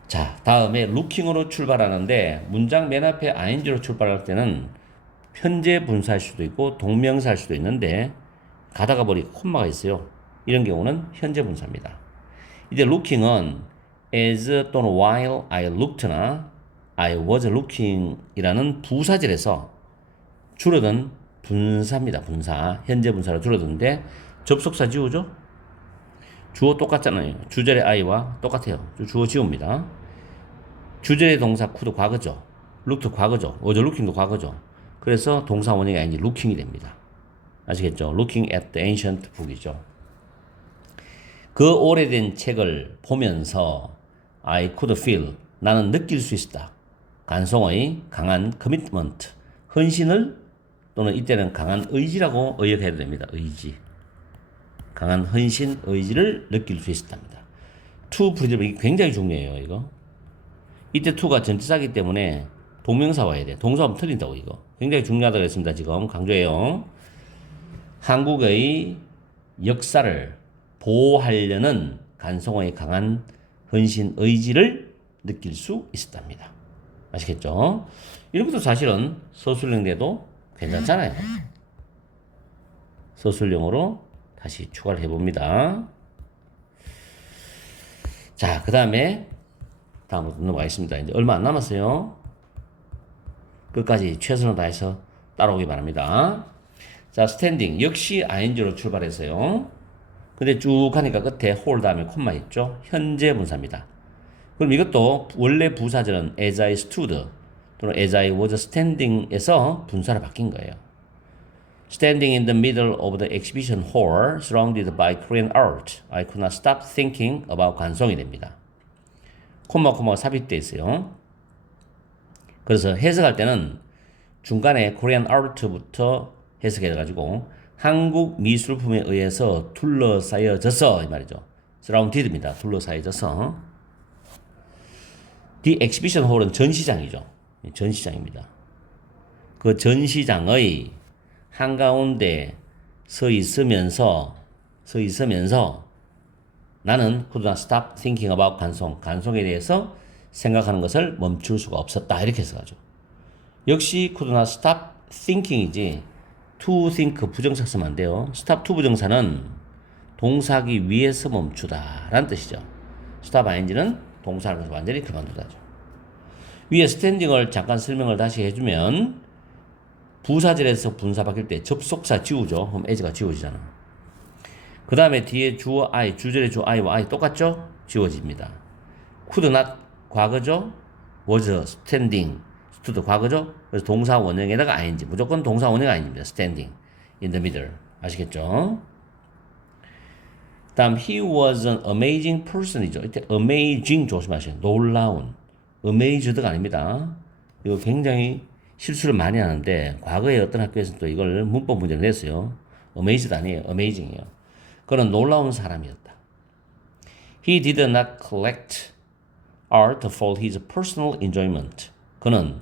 자, 다음에 looking으로 출발하는데 문장 맨 앞에 ing로 출발할 때는 현재 분사할 수도 있고 동명사할 수도 있는데 가다가 보니 콤마가 있어요. 이런 경우는 현재 분사입니다. 이제 looking은 as 또는 while I looked나 I was looking 이라는 부사절에서 줄어든 분사입니다. 분사. 현재 분사로 줄어드는데 접속사 지우죠? 주어 똑같잖아요. 주절의 I와 똑같아요. 주어 지웁니다. 주절의 동사 could도 과거죠. looked 과거죠. was looking도 과거죠. 그래서 동사 원형이 아니지 looking이 됩니다. 아시겠죠? looking at the ancient book이죠. 그 오래된 책을 보면서 I could feel 나는 느낄 수 있었다. 간송의 강한 commitment, 헌신을 또는 이때는 강한 의지라고 의역해야 됩니다. 의지. 강한 헌신, 의지를 느낄 수 있었답니다. to 프리즈블이 굉장히 중요해요. 이거. 이때 to가 전치사이기 때문에 동명사 와야 돼. 동사하면 틀린다고 이거. 굉장히 중요하다고 했습니다. 지금 강조해요. 한국의 역사를 보호하려는 간송의 강한 헌신, 의지를 느낄 수 있었답니다. 아시겠죠? 이런 것도 사실은 서술형대도 괜찮잖아요. 서술형으로 다시 추가를 해봅니다. 자, 그 다음에 다음으로 넘어가겠습니다. 이제 얼마 안 남았어요. 끝까지 최선을 다해서 따라오기 바랍니다. 자, 스탠딩 역시 ing로 출발했어요. 근데 쭉 가니까 끝에 홀 다음에 콤마 있죠. 현재 분사입니다. 그럼 이것도 원래 부사절은 as I stood 또는 as I was standing에서 분사로 바뀐 거예요. Standing in the middle of the exhibition hall surrounded by Korean art, I could not stop thinking about 간송이 됩니다. 콤마가 삽입되어 있어요. 그래서 해석할 때는 중간에 Korean art부터 해석해가지고 한국 미술품에 의해서 둘러싸여져서 이 말이죠. surrounded입니다. 둘러싸여져서 The exhibition hall은 전시장이죠. 전시장입니다. 그 전시장의 한가운데 서 있으면서 나는 could not stop thinking about 간송에 대해서 생각하는 것을 멈출 수가 없었다. 이렇게 해서가죠. 역시 could not stop thinking이지 to think 부정사 쓰면 안 돼요. stop to 부정사는 동사하기 위해서 멈추다 라는 뜻이죠. stop ing는 동사를 완전히 그만두다죠. 위에 standing을 잠깐 설명을 다시 해주면 부사절에서 분사 바뀔 때 접속사 지우죠. 그럼 as가 지워지잖아. 그 다음에 뒤에 주어 I, 주절의 주어 I와 I 똑같죠? 지워집니다. could not 과거죠? was standing stood 과거죠? 그래서 동사 원형에다가 ing 무조건 동사 원형 ing입니다. standing in the middle 아시겠죠? 다음 he was an amazing person이죠. 이때 amazing 조심하세요. 놀라운 amazed가 아닙니다. 이거 굉장히 실수를 많이 하는데 과거에 어떤 학교에서 또 이걸 문법 문제를 냈어요. amazed 아니에요. amazing이에요. 그는 놀라운 사람이었다. He did not collect art for his personal enjoyment. 그는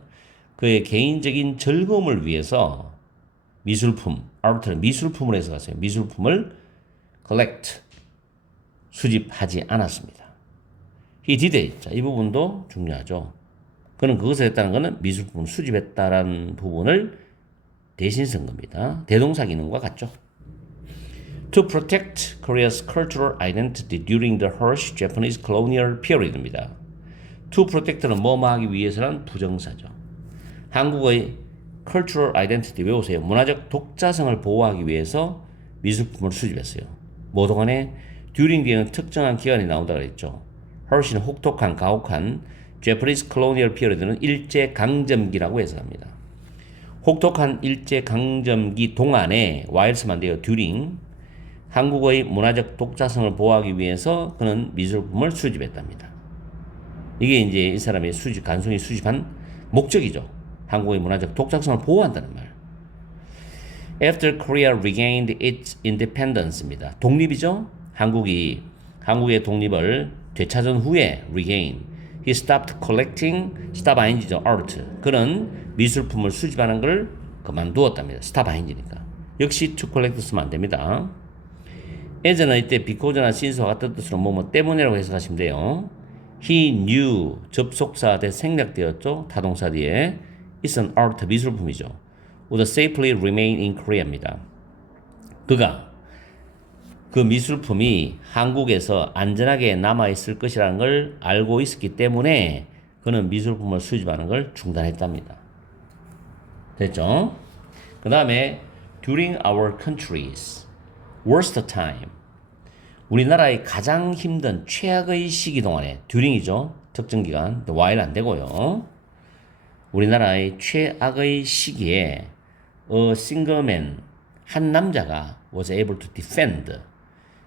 그의 개인적인 즐거움을 위해서 미술품, art를 미술품을 해석하세요. 미술품을 collect, 수집하지 않았습니다. He did it. 자, 이 부분도 중요하죠. 그는 그것을 했다는 것은 미술품을 수집했다라는 부분을 대신 쓴 겁니다. 대동사 기능과 같죠. To protect Korea's cultural identity during the harsh Japanese colonial period입니다. To protect는 뭐뭐 하기 위해서란 부정사죠. 한국의 cultural identity 외우세요. 문화적 독자성을 보호하기 위해서 미술품을 수집했어요. 뭐도 간에 during 뒤에는 특정한 기간이 나온다고 했죠. harsh는 혹독한, 가혹한, Japanese colonial period는 일제강점기라고 해석합니다. 혹독한 일제강점기 동안에 while 쓰면 안 돼요. during 한국의 문화적 독자성을 보호하기 위해서 그는 미술품을 수집했답니다. 이게 이제 이 사람의 간송이 수집한 목적이죠. 한국의 문화적 독자성을 보호한다는 말. After Korea regained its independence입니다. 독립이죠. 한국의 독립을 되찾은 후에 regain. He stopped collecting, stop ing죠. art. 그는 미술품을 수집하는 걸 그만두었답니다. stop ing니까. 역시 to collect 쓰면 안 됩니다. as는 이때 because나 since와 같은 뜻으로 뭐뭐 때문이라고 해석하시면 돼요. He knew 접속사 대 생략되었죠. 타동사 뒤에 it's an art 미술품이죠. would safely remain in Korea입니다. 그가 그 미술품이 한국에서 안전하게 남아있을 것이라는 걸 알고 있었기 때문에 그는 미술품을 수집하는 걸 중단했답니다. 됐죠? 그 다음에 during our country's worst time 우리나라의 가장 힘든 최악의 시기 동안에 during이죠. 특정 기간 while 안 되고요. 우리나라의 최악의 시기에 a single man 한 남자가 was able to defend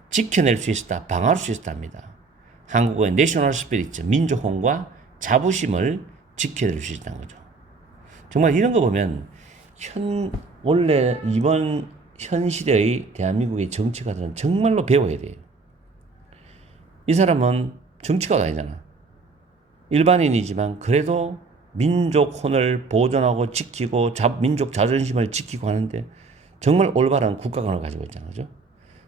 지켜낼 수 있었다, 방어할 수 있었답니다. 한국의 내셔널 스피릿, 민족혼과 자부심을 지켜낼 수 있다는 거죠. 정말 이런 거 보면 원래 이번 현 시대의 대한민국의 정치가들은 정말로 배워야 돼요. 이 사람은 정치가도 아니잖아. 일반인이지만 그래도 민족혼을 보존하고 지키고 민족 자존심을 지키고 하는데 정말 올바른 국가관을 가지고 있잖아요. 그죠?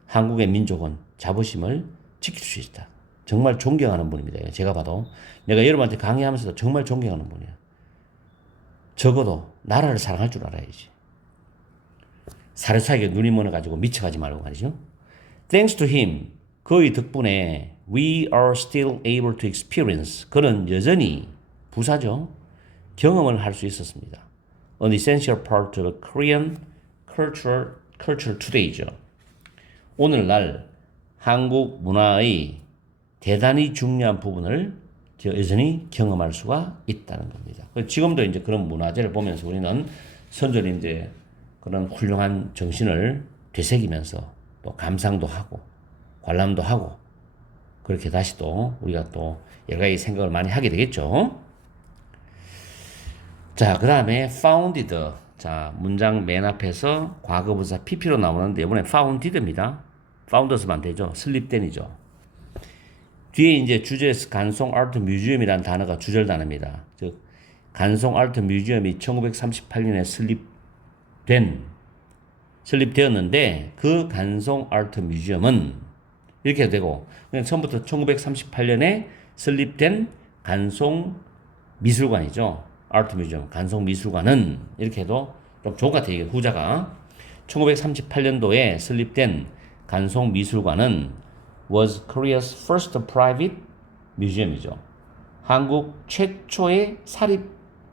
한국의 민족은 자부심을 지킬 수 있다. 정말 존경하는 분입니다. 제가 봐도 내가 여러분한테 강의하면서도 정말 존경하는 분이에요. 적어도 나라를 사랑할 줄 알아야지. 사료사에게 눈이 멀어가지고 미쳐가지 말고 말이죠. Thanks to him, 그의 덕분에 we are still able to experience, 그는 여전히 부사죠. 경험을 할 수 있었습니다. An essential part of Korean culture today죠. 오늘날 한국 문화의 대단히 중요한 부분을 여전히 경험할 수가 있다는 겁니다. 지금도 이제 그런 문화재를 보면서 우리는 선조님들의 그런 훌륭한 정신을 되새기면서 또 감상도 하고 관람도 하고 그렇게 다시 또 우리가 또 여러 가지 생각을 많이 하게 되겠죠. 자, 그 다음에 founded. 자, 문장 맨 앞에서 과거분사 pp로 나오는데 이번에 founded입니다. found 쓰면 안 되죠. 설립된이죠. 뒤에 이제 주제에서 간송 아트 뮤지엄이라는 단어가 주절 단어입니다. 즉 간송 아트 뮤지엄이 1938년에 설립되었는데 그 간송 아트 뮤지엄은 이렇게 되고 그냥 처음부터 1938년에 설립된 간송 미술관이죠. 아트 뮤지엄 간송 미술관은 이렇게 해도 좀 좋은 것 같아요. 이게 후자가 1938년도에 설립된 간송 미술관은 was Korea's first private museum이죠. 한국 최초의 사립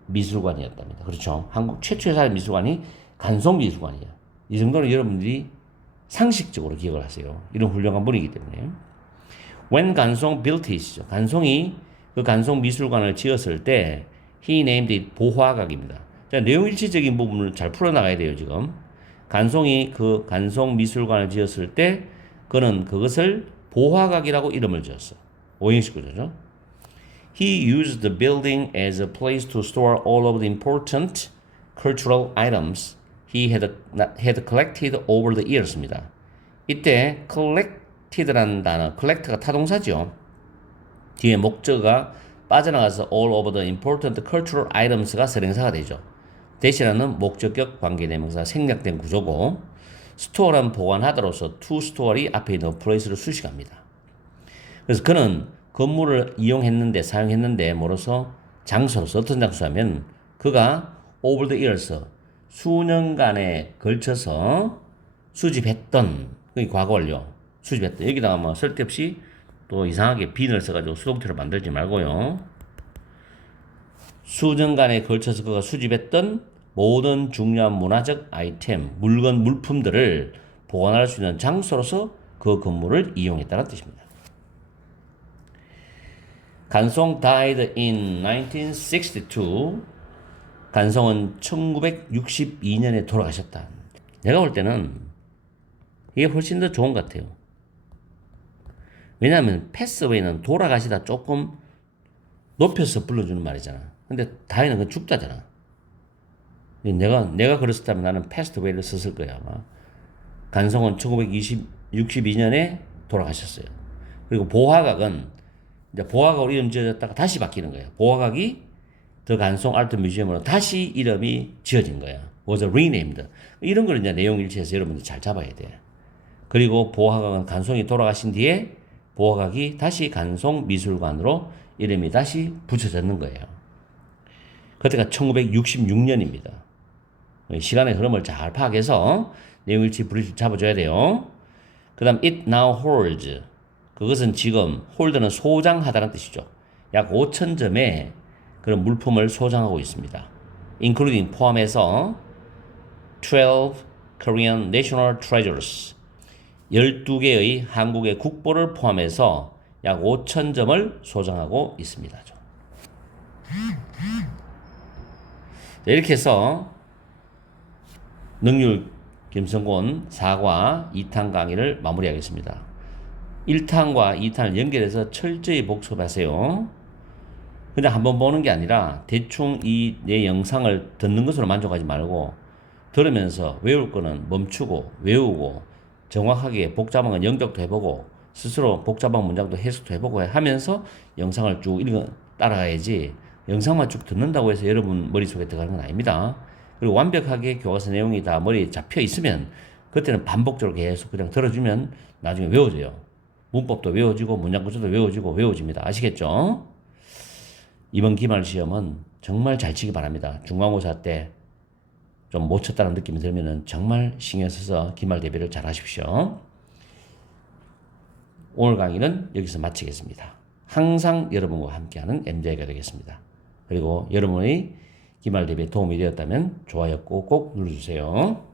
미술관이었답니다. 그렇죠. 한국 최초의 사립 미술관이 간송 미술관이에요. 이 정도는 여러분들이 상식적으로 기억을 하세요. 이런 훌륭한 분이기 때문에. When 간송 built it이죠. 간송이 그 간송 미술관을 지었을 때 he named it 보화각입니다. 자, 내용 일치적인 부분을 잘 풀어나가야 돼요, 지금. 간송이 그 간송 미술관을 지었을 때 그는 그것을 보화각이라고 이름을 지었어. 오형식 구조죠. He used the building as a place to store all of the important cultural items he had collected over the years입니다. 이때 collected라는 단어, collect가 타동사죠. 뒤에 목적어가 빠져나가서 all over the important cultural items가 선행사가 되죠. 대신하는 목적격 관계대명사 생략된 구조고 store란 보관하다로서 to store이 앞에 있는 place를 수식합니다. 그래서 그는 건물을 이용했는데 사용했는데 뭐로서 장소로서 어떤 장소냐면 그가 over the years 수년간에 걸쳐서 수집했던 그게 과거 완료 수집했던 여기다가 뭐 쓸데없이 또 이상하게 빈을 써가지고 수동태로 만들지 말고요. 수년간에 걸쳐서 그가 수집했던 모든 중요한 문화적 아이템, 물건, 물품들을 보관할 수 있는 장소로서 그 건물을 이용했다는 뜻입니다. 간송 died in 1962. 간송은 1962년에 돌아가셨다. 내가 볼 때는 이게 훨씬 더 좋은 것 같아요. 왜냐하면 패스웨이는 돌아가시다 조금 높여서 불러주는 말이잖아. 근데 다이는 그건 죽다잖아. 내가 그랬었다면 나는 패스웨이를 썼을 거야 아마. 간송은 1962년에 돌아가셨어요. 그리고 보화각은 이제 보화각으로 이름 지어졌다가 다시 바뀌는 거예요. 보화각이 더 간송 아트 뮤지엄으로 다시 이름이 지어진 거야. was renamed. 이런 걸 이제 내용 일치해서 여러분들 잘 잡아야 돼. 그리고 보화각은 간송이 돌아가신 뒤에 보화각이 다시 간송 미술관으로 이름이 다시 붙여졌는 거예요. 그때가 1966년입니다. 시간의 흐름을 잘 파악해서 내용 일치 브리를 잡아줘야 돼요. 그 다음 it now holds. 그것은 지금 홀드는 소장하다는 뜻이죠. 약 5,000점의 그런 물품을 소장하고 있습니다. including 포함해서 12 Korean national treasures 12개의 한국의 국보를 포함해서 약 5,000점을 소장하고 있습니다. 이렇게 해서 능률 김성곤 4과 2탄 강의를 마무리하겠습니다. 1탄과 2탄을 연결해서 철저히 복습하세요. 그냥 한번 보는 게 아니라 대충 내 영상을 듣는 것으로 만족하지 말고 들으면서 외울 거는 멈추고 외우고 정확하게 복잡한 건 영작도 해보고 스스로 복잡한 문장도 해석도 해보고 하면서 영상을 쭉 따라가야지 영상만 쭉 듣는다고 해서 여러분 머릿속에 들어가는 건 아닙니다. 그리고 완벽하게 교과서 내용이 다 머리에 잡혀 있으면 그때는 반복적으로 계속 그냥 들어주면 나중에 외워져요. 문법도 외워지고 문장 구조도 외워지고 외워집니다. 아시겠죠? 이번 기말 시험은 정말 잘 치기 바랍니다. 중간고사 때 좀 못 쳤다는 느낌이 들면은 정말 신경 써서 기말 대비를 잘 하십시오. 오늘 강의는 여기서 마치겠습니다. 항상 여러분과 함께하는 MDI가 되겠습니다. 그리고 여러분의 기말 대비에 도움이 되었다면 좋아요 꼭 눌러주세요.